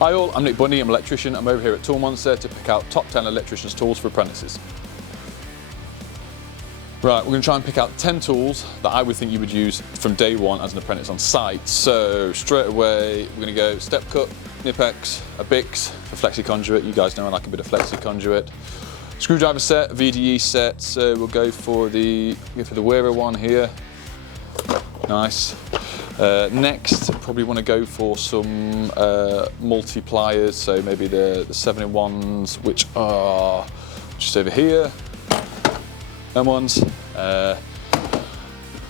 Hi all, I'm Nick Bundy, I'm an electrician. I'm over here at Tool Monster to pick out top 10 electricians tools for apprentices. Right, we're going to try and pick out 10 tools that I would think you would use from day one as an apprentice on site. So straight away, we're going to go step cut, Nipex, a Bix for flexi conduit. You guys know I like a bit of flexi conduit. Screwdriver set, VDE set. So we'll go for the wearer one here. Nice. Next, probably want to go for some multi-pliers, so maybe the 7-in-1s, which are just over here. Them ones.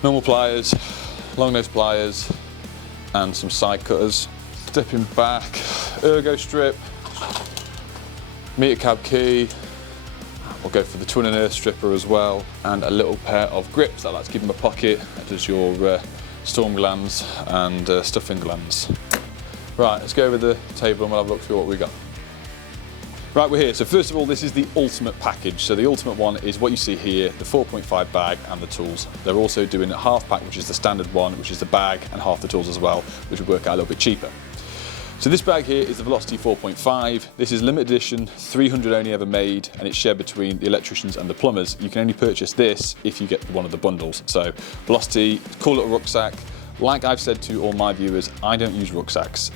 Normal pliers, long nose pliers, and some side cutters. Stepping back, ergo strip, meter cab key. We'll go for the twin and earth stripper as well, and a little pair of grips that I like to keep in my pocket. That does your storm glands and stuffing glands. Right, let's go over the table and we'll have a look through what we got. Right, we're here. So first of all, this is the ultimate package. So the ultimate one is what you see here, the 4.5 bag and the tools. They're also doing a half pack, which is the standard one, which is the bag and half the tools as well, which would work out a little bit cheaper. So this bag here is the Velocity 4.5. This is limited edition, 300 only ever made, and it's shared between the electricians and the plumbers. You can only purchase this if you get one of the bundles. So Velocity, cool little rucksack. Like I've said to all my viewers, I don't use rucksacks.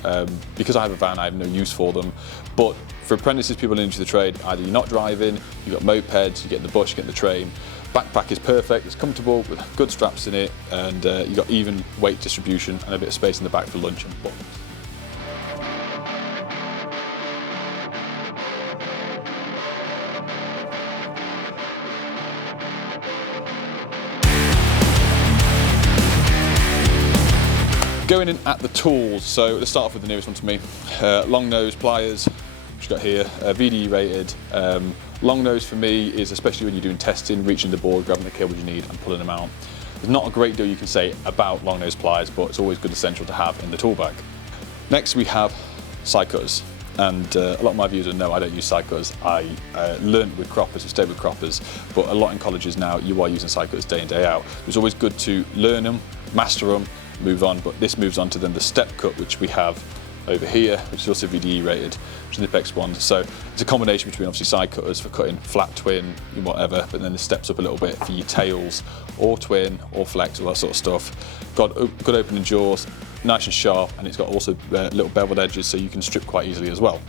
Because I have a van, I have no use for them. But for apprentices, people into the trade, either you're not driving, you've got mopeds, you get in the bus, you get in the train. Backpack is perfect, it's comfortable, with good straps in it, and you've got even weight distribution and a bit of space in the back for lunch and buttons. Going in at the tools, so let's start off with the nearest one to me. Long nose pliers, which I've got here, VDE rated. Long nose for me is, especially when you're doing testing, reaching the board, grabbing the cables you need and pulling them out. There's not a great deal you can say about long nose pliers, but it's always good essential to have in the tool bag. Next we have side cutters. And a lot of my viewers know I don't use side cutters. I learned with croppers, I stayed with croppers, but a lot in colleges now you are using side cutters day in, day out. It's always good to learn them, master them, move on, but this moves on to then the step cut, which we have over here, which is also VDE rated, which is the Nipex one. So it's a combination between obviously side cutters for cutting flat, twin, whatever, but then it steps up a little bit for your tails, or twin, or flex, all that sort of stuff. Got good opening jaws, nice and sharp, and it's got also little beveled edges, so you can strip quite easily as well.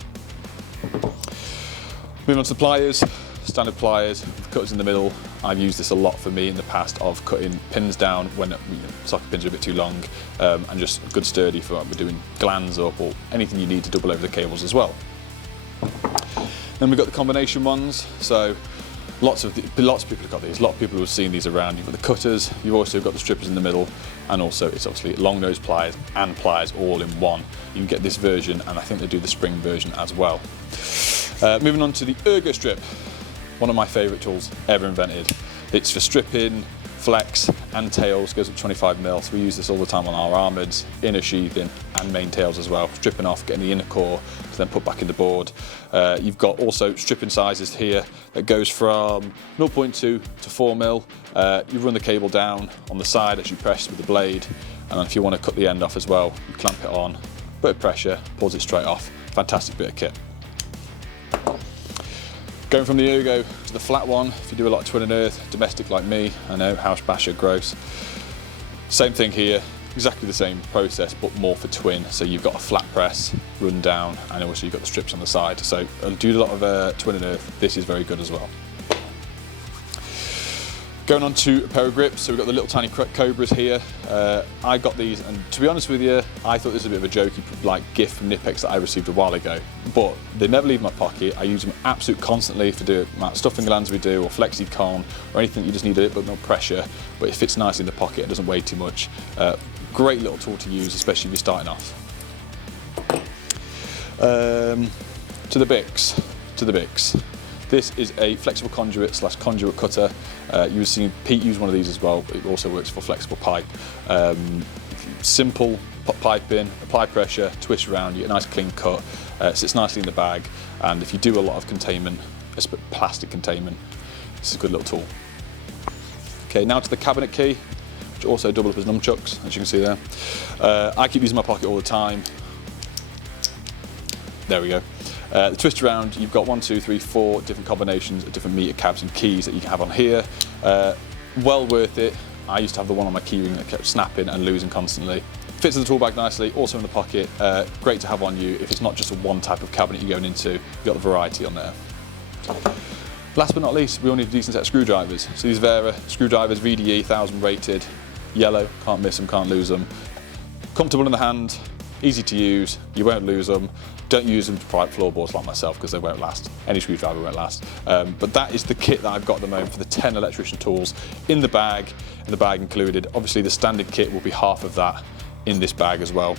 Moving on to the pliers. Standard pliers, cutters in the middle. I've used this a lot for me in the past of cutting pins down when socket pins are a bit too long, and just good sturdy for when we're doing glands up or anything you need to double over the cables as well. Then we've got the combination ones. So lots of people have got these. A lot of people have seen these around. You've got the cutters, you've also got the strippers in the middle, and also it's obviously long nose pliers and pliers all in one. You can get this version, and I think they do the spring version as well. Moving on to the ergo strip. One of my favourite tools ever invented. It's for stripping, flex and tails, goes up 25mm, so we use this all the time on our armoured, inner sheathing and main tails as well. Stripping off, getting the inner core to then put back in the board. You've got also stripping sizes here that goes from 0.2 to 4mm. You run the cable down on the side as you press with the blade, and then if you want to cut the end off as well, you clamp it on, bit of pressure, pulls it straight off. Fantastic bit of kit. Going from the ergo to the flat one, if you do a lot of twin and earth, domestic like me, I know, house basher, gross. Same thing here, exactly the same process, but more for twin. So you've got a flat press, run down, and also you've got the strips on the side. So do a lot of twin and earth, this is very good as well. Going on to a pair of grips, so we've got the little tiny Cobras here. I got these, and to be honest with you, I thought this was a bit of a jokey gift from Nipex that I received a while ago, but they never leave my pocket. I use them absolutely constantly for doing stuffing glands we do, or flexi-con, or anything you just need a little bit more pressure, but it fits nicely in the pocket, it doesn't weigh too much. Great little tool to use, especially if you're starting off. To the Bix. This is a flexible conduit / conduit cutter. You've seen Pete use one of these as well, but it also works for flexible pipe. Simple, pop pipe in, apply pressure, twist around, you get a nice clean cut, sits nicely in the bag, and if you do a lot of containment, plastic containment, this is a good little tool. Okay, now to the cabinet key, which also double up as nunchucks, as you can see there. I keep these in my pocket all the time. There we go. The twist around, you've got 1, 2, 3, 4 different combinations of different meter cabs and keys that you can have on here. Well worth it. I used to have the one on my keyring that kept snapping and losing constantly. Fits in the tool bag nicely, also in the pocket. Great to have on you if it's not just a one type of cabinet you're going into. You've got the variety on there. Last but not least, we all need a decent set of screwdrivers. So these Vera screwdrivers, VDE 1000 rated, yellow, can't miss them, can't lose them. Comfortable in the hand, easy to use, you won't lose them. Don't use them to pry up floorboards like myself because they won't last. Any screwdriver won't last. But that is the kit that I've got at the moment for the 10 electrician tools in the bag included. Obviously the standard kit will be half of that in this bag as well.